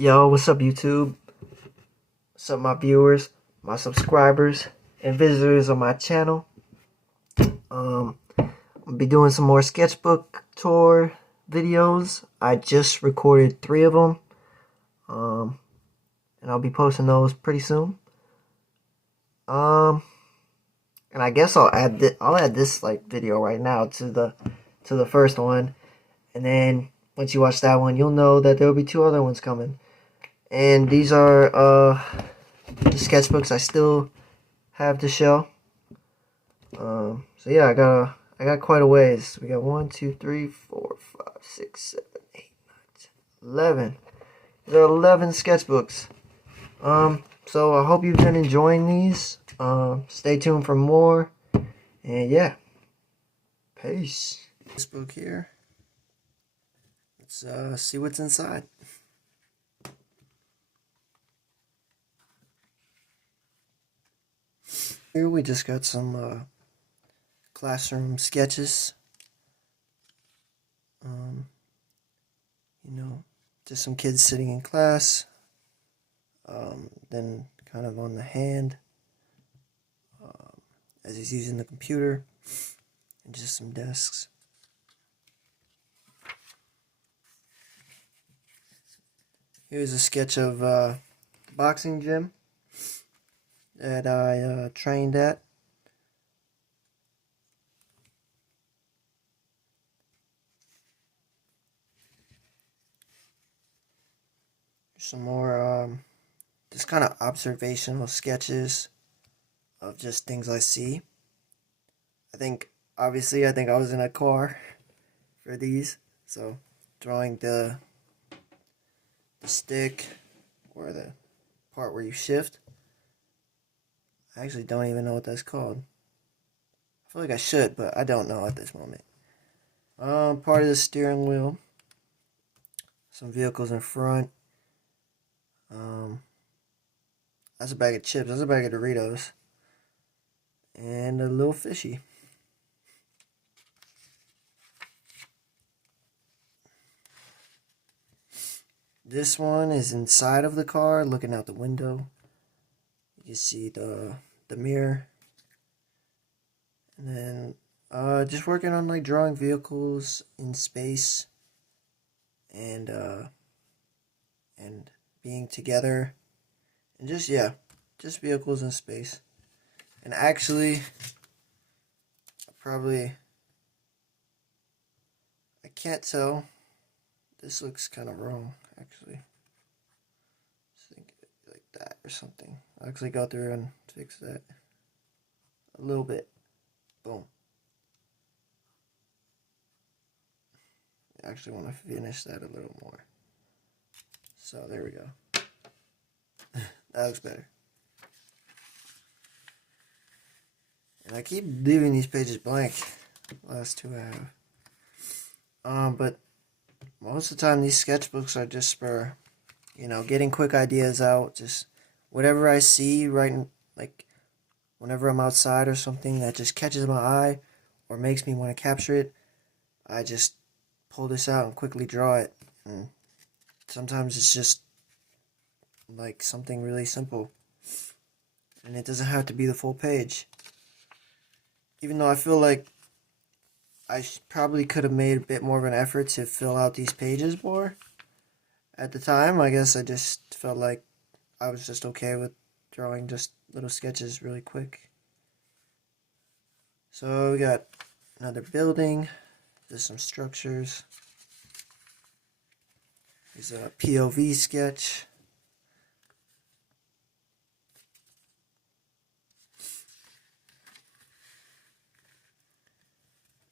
Yo, what's up, YouTube? What's up, my viewers, my subscribers, and visitors on my channel? I'll be doing some more sketchbook tour videos. I just recorded 3 of them, and I'll be posting those pretty soon. And I guess I'll add this like video right now to the first one, and then once you watch that one, you'll know that there'll be 2 other ones coming. And these are the sketchbooks I still have to show. So yeah, I got quite a ways. We got 1, 2, 3, 4, 5, 6, 7, 8, 9, 10, 11. There are 11 sketchbooks. So I hope you've been enjoying these. Stay tuned for more. And yeah, peace. This book here. Let's see what's inside. Here we just got some classroom sketches. Just some kids sitting in class. Then kind of on the hand as he's using the computer, and just some desks. Here's a sketch of the boxing gym that I trained at. Some more just kind of observational sketches of just things I see. Obviously I think I was in a car for these, so drawing the stick or the part where you shift. I actually don't even know what that's called. I feel like I should, but I don't know at this moment. Part of the steering wheel. Some vehicles in front. That's a bag of chips. That's a bag of Doritos. And a little fishy. This one is inside of the car, looking out the window. You can see the mirror. And then just working on like drawing vehicles in space and being together, and just vehicles in space. And actually, I can't tell. This looks kind of wrong, actually. Just think like that or something. I'll actually go through and fix that a little bit. Boom. I actually want to finish that a little more. So there we go. That looks better. And I keep leaving these pages blank. The last 2 I have. But most of the time these sketchbooks are just for, getting quick ideas out. Just whatever I see like whenever I'm outside or something that just catches my eye or makes me want to capture it, I just pull this out and quickly draw it. And sometimes it's just like something really simple, and it doesn't have to be the full page. Even though I feel like I probably could have made a bit more of an effort to fill out these pages more at the time. I guess I just felt like I was just okay with drawing just little sketches really quick. So we got another building. There's some structures. There's a POV sketch.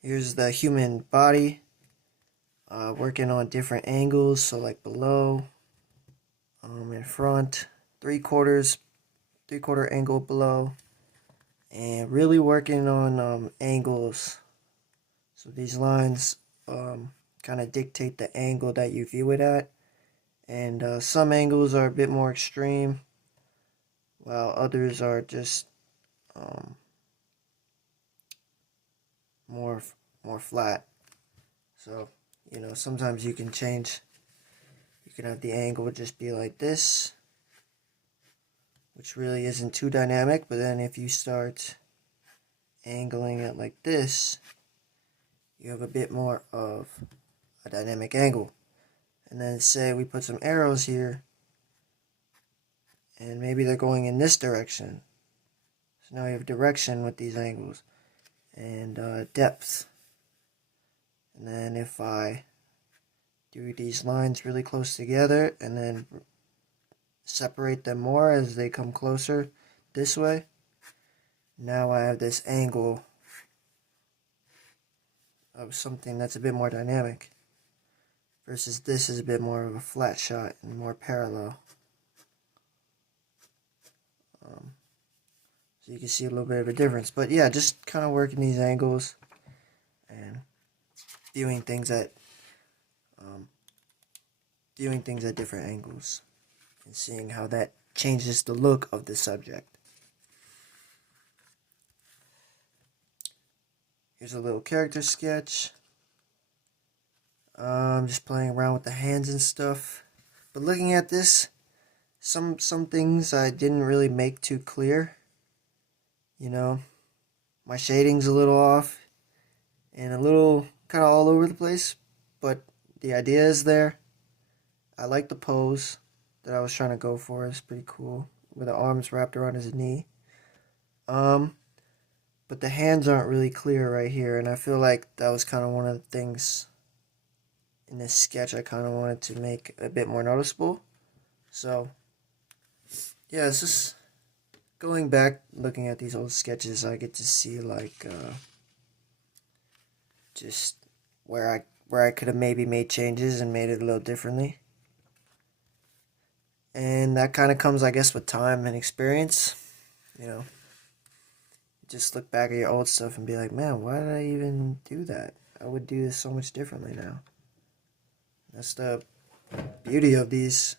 Here's the human body, working on different angles, so like below, in front, 3/4 angle below, and really working on angles. So these lines kind of dictate the angle that you view it at, and some angles are a bit more extreme, while others are just more flat. So sometimes you can can have the angle just be like this, which really isn't too dynamic, but then if you start angling it like this, you have a bit more of a dynamic angle. And then say we put some arrows here, and maybe they're going in this direction. So now you have direction with these angles, and depth. And then if I do these lines really close together and then separate them more as they come closer this way, now I have this angle of something that's a bit more dynamic, versus this is a bit more of a flat shot and more parallel. So you can see a little bit of a difference. But yeah, just kind of working these angles and viewing things at different angles and seeing how that changes the look of the subject. Here's a little character sketch. I'm just playing around with the hands and stuff. But looking at this, some things I didn't really make too clear. You know, my shading's a little off and a little kind of all over the place, but the idea is there. I like the pose that I was trying to go for. It's pretty cool, with the arms wrapped around his knee. But the hands aren't really clear right here, and I feel like that was kind of one of the things in this sketch I kind of wanted to make a bit more noticeable. So, yeah, it's just going back, looking at these old sketches, I get to see like just where I could have maybe made changes and made it a little differently. And that kind of comes, I guess, with time and experience. You know, just look back at your old stuff and be like, man, why did I even do that? I would do this so much differently now. That's the beauty of these,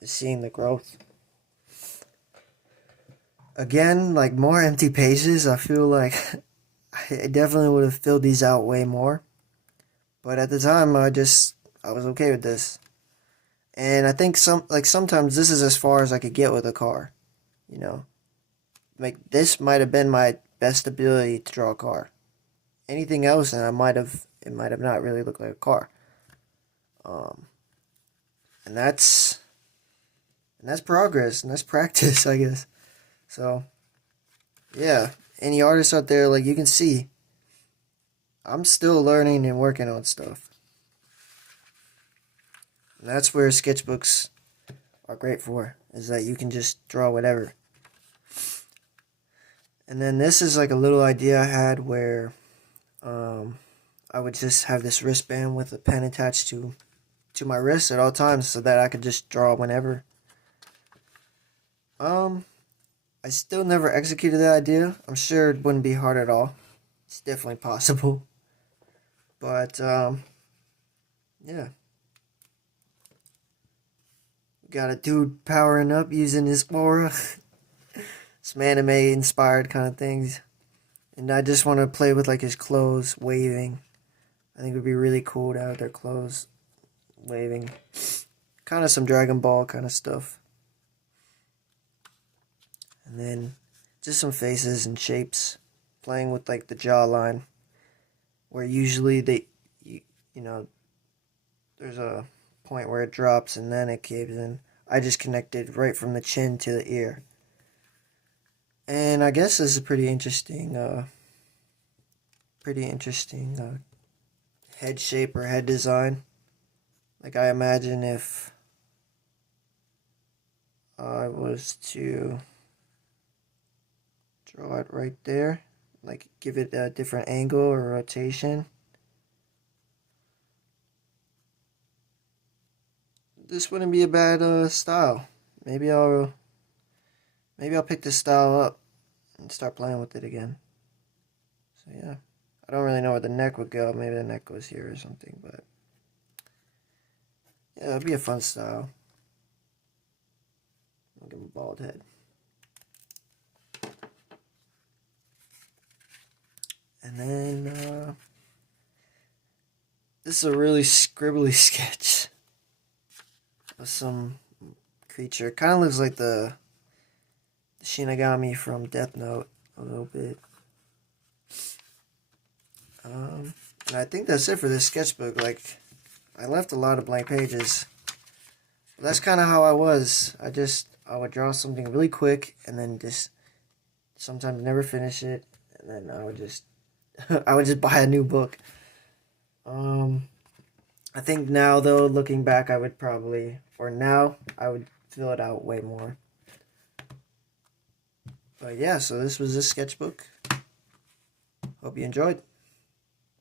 is seeing the growth. Again, like more empty pages, I feel like I definitely would have filled these out way more. But at the time, I was okay with this. And I think sometimes this is as far as I could get with a car. You know, like this might have been my best ability to draw a car. Anything else, and it might have not really looked like a car. And that's progress, and that's practice, I guess. So, yeah, any artists out there, like you can see, I'm still learning and working on stuff. And that's where sketchbooks are great for, is that you can just draw whatever. And then this is like a little idea I had where I would just have this wristband with a pen attached to my wrist at all times so that I could just draw whenever. I still never executed that idea. I'm sure it wouldn't be hard at all. It's definitely possible. But, yeah. Got a dude powering up using his aura. Some anime-inspired kind of things. And I just want to play with, like, his clothes waving. I think it would be really cool to have their clothes waving. Kind of some Dragon Ball kind of stuff. And then just some faces and shapes, playing with like the jawline, where usually you know, there's a point where it drops and then it caves in. I just connected right from the chin to the ear. And I guess this is a pretty interesting head shape or head design. Like I imagine if I was to draw it right there, like give it a different angle or rotation. This wouldn't be a bad style. Maybe I'll pick this style up and start playing with it again. So yeah, I don't really know where the neck would go. Maybe the neck goes here or something, but yeah, it'd be a fun style. I'll give him a bald head. And then, this is a really scribbly sketch. some creature. Kind of looks like the Shinigami from Death Note a little bit. And I think that's it for this sketchbook. Like, I left a lot of blank pages. That's kind of how I was. I would draw something really quick and then just sometimes never finish it, and then I would just I would just buy a new book. I think now though, looking back, I would probably, for now, I would fill it out way more. But yeah, so this was this sketchbook. Hope you enjoyed.